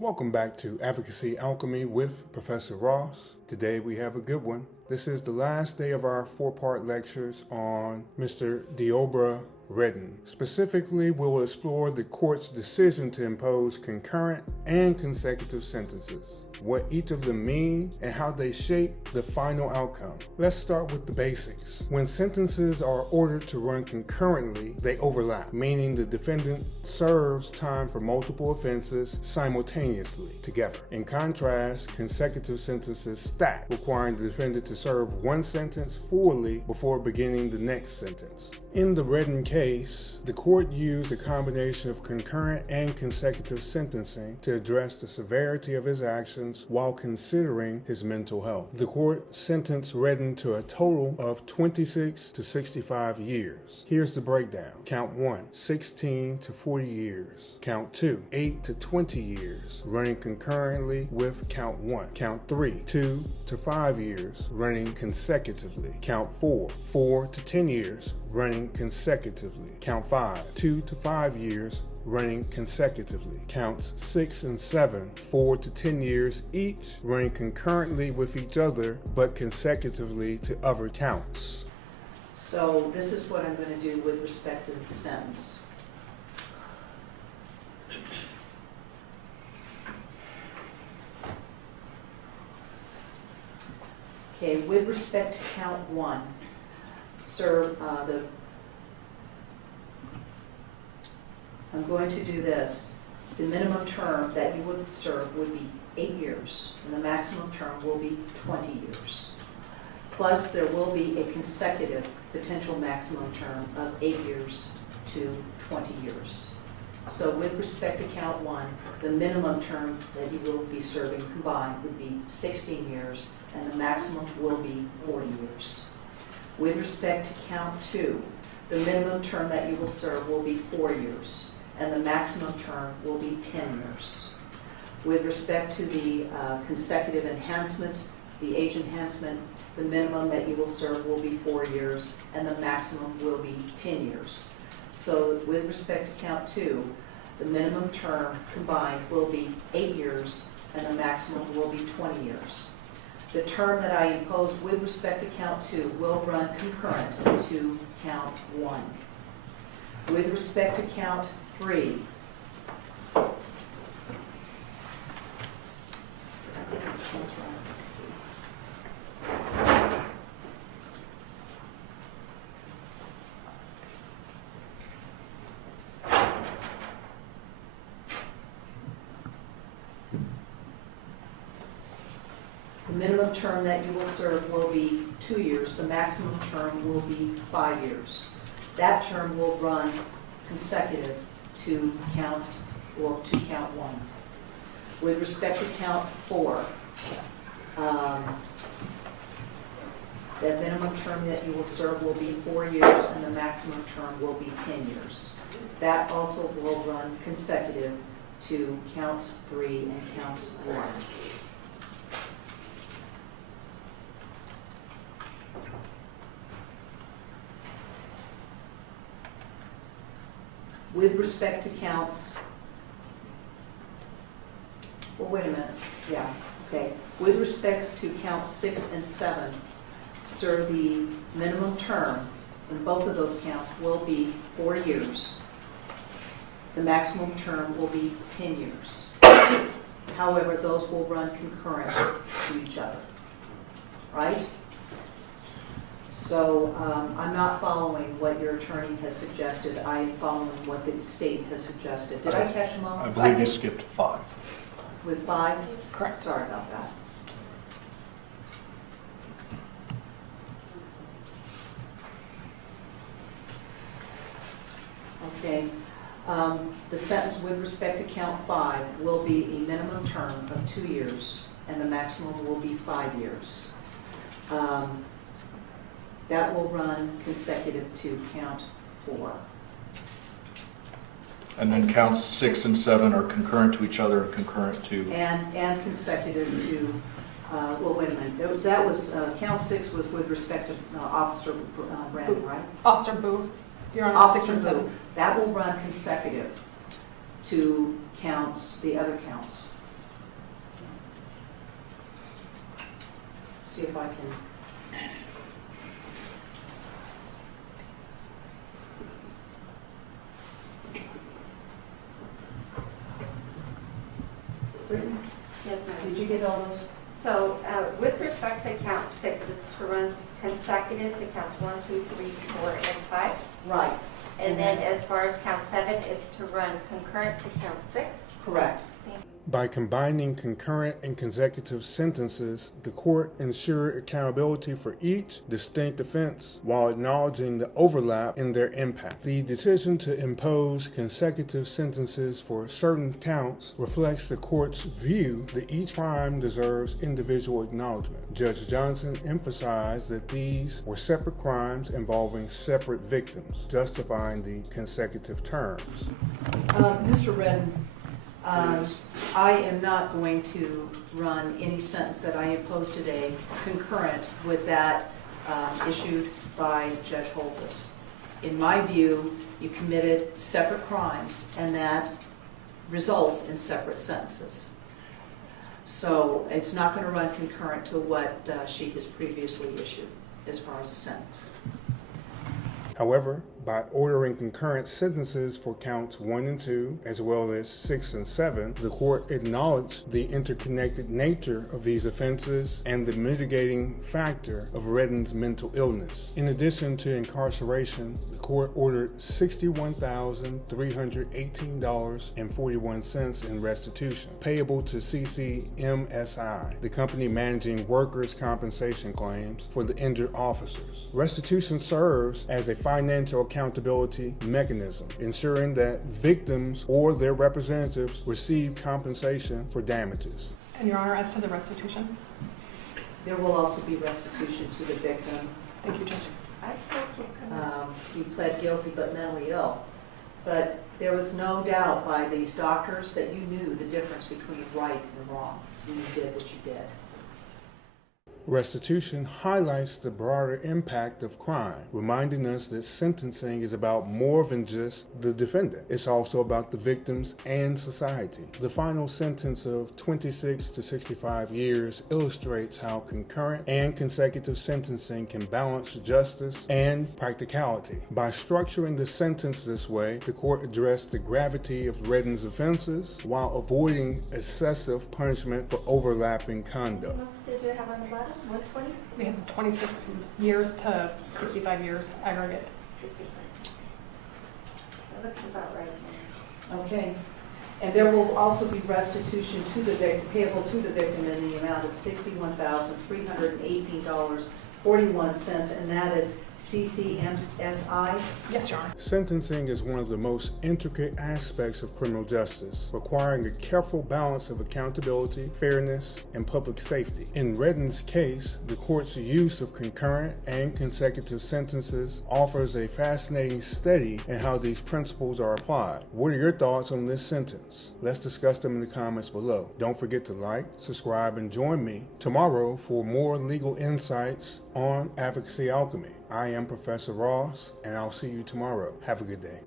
Welcome back to Advocacy Alchemy with Professor Ross. Today we have a good one. This is the last day of our four-part lectures on Mr. Deobra Redden. Specifically, we will explore the court's decision to impose concurrent and consecutive sentences, what each of them mean, and how they shape the final outcome. Let's start with the basics. When sentences are ordered to run concurrently, they overlap, meaning the defendant serves time for multiple offenses simultaneously together. In contrast, consecutive sentences stack, requiring the defendant to serve one sentence fully before beginning the next sentence. In the Redden case, the court used a combination of concurrent and consecutive sentencing to address the severity of his actions while considering his mental health. The court sentenced Redden to a total of 26 to 65 years. Here's the breakdown. Count 1, 16 to 40 years. Count 2, 8 to 20 years, running concurrently with Count 1. Count 3, 2 to 5 years, running consecutively. Count 4, 4 to 10 years, running consecutively. Count 5, 2 to 5 years, running consecutively. Counts 6 and 7, 4 to 10 years each, running concurrently with each other, but consecutively to other counts. So this is what I'm going to do with respect to the sentence. Okay, with respect to count 1, sir, I'm going to do this. The minimum term that you would serve would be 8 years, and the maximum term will be 20 years. Plus, there will be a consecutive potential maximum term of 8 years to 20 years. So with respect to count 1, the minimum term that you will be serving combined would be 16 years, and the maximum will be 40 years. With respect to count 2, the minimum term that you will serve will be 4 years, and the maximum term will be 10 years. With respect to the consecutive enhancement, the age enhancement, the minimum that you will serve will be 4 years, and the maximum will be 10 years. So with respect to count 2, the minimum term combined will be 8 years, and the maximum will be 20 years. The term that I impose with respect to count 2 will run concurrent to count 1. With respect to count 3, the minimum term that you will serve will be 2 years. The maximum term will be 5 years. That term will run consecutive to counts, or to count 1. With respect to count 4, the minimum term that you will serve will be 4 years, and the maximum term will be 10 years. That also will run consecutive to counts 3 and counts 1. With respect to counts, well, wait a minute, yeah, okay. With respects to counts 6 and 7, sir, the minimum term in both of those counts will be 4 years. The maximum term will be 10 years. However, those will run concurrent to each other, right? So I'm not following what your attorney has suggested. I am following what the state has suggested. Did I catch them all? I believe you skipped 5. With 5? Correct. Sorry about that. Okay. The sentence with respect to count 5 will be a minimum term of 2 years, and the maximum will be 5 years. That will run consecutive to count 4. And then counts 6 and 7 are concurrent to each other and concurrent to... And consecutive to, well, wait a minute. That was, count 6 was with respect to Officer Brandon, right? Officer Boo. You're on Officer 6 and 7. Boo. That will run consecutive to counts, the other counts. see if I can. Brittany, Yes, ma'am. did you get all those? So with respect to count 6, it's to run consecutive to counts 1, 2, 3, 4, and 5. Right. And then as far as count 7, it's to run concurrent to count 6. Correct. Thank you. By combining concurrent and consecutive sentences, the court ensured accountability for each distinct offense while acknowledging the overlap in their impact. The decision to impose consecutive sentences for certain counts reflects the court's view that each crime deserves individual acknowledgement. Judge Johnson emphasized that these were separate crimes involving separate victims, justifying the consecutive terms. Mr. Redden, I am not going to run any sentence that I impose today concurrent with that issued by Judge Holthus. In my view, you committed separate crimes, and that results in separate sentences. So it's not going to run concurrent to what she has previously issued as far as a sentence. However, by ordering concurrent sentences for counts 1 and 2, as well as 6 and 7, the court acknowledged the interconnected nature of these offenses and the mitigating factor of Redden's mental illness. In addition to incarceration, the court ordered $61,318.41 in restitution, payable to CCMSI, the company managing workers' compensation claims for the injured officers. Restitution serves as a financial accountability mechanism, ensuring that victims or their representatives receive compensation for damages. And Your Honor, as to the restitution? There will also be restitution to the victim. Thank you, Judge. I still can't come out. He pled guilty but mentally ill. But there was no doubt by these doctors that you knew the difference between right and wrong, and you did what you did. Restitution highlights the broader impact of crime, reminding us that sentencing is about more than just the defendant. It's also about the victims and society. The final sentence of 26 to 65 years illustrates how concurrent and consecutive sentencing can balance justice and practicality. By structuring the sentence this way, the court addressed the gravity of Redden's offenses while avoiding excessive punishment for overlapping conduct. What else did you have on the bottom? 120? We have 26 years to 65 years aggregate. 65. That looks about right. Okay. And there will also be restitution to the victim, payable to the victim in the amount of $61,318.41, and that is CCMSI. Yes, Your Honor. Sentencing is one of the most intricate aspects of criminal justice, requiring a careful balance of accountability, fairness, and public safety. In Redden's case, the court's use of concurrent and consecutive sentences offers a fascinating study in how these principles are applied. What are your thoughts on this sentence? Let's discuss them in the comments below. Don't forget to like, subscribe, and join me tomorrow for more legal insights on Advocacy Alchemy. I am Professor Ross, and I'll see you tomorrow. Have a good day.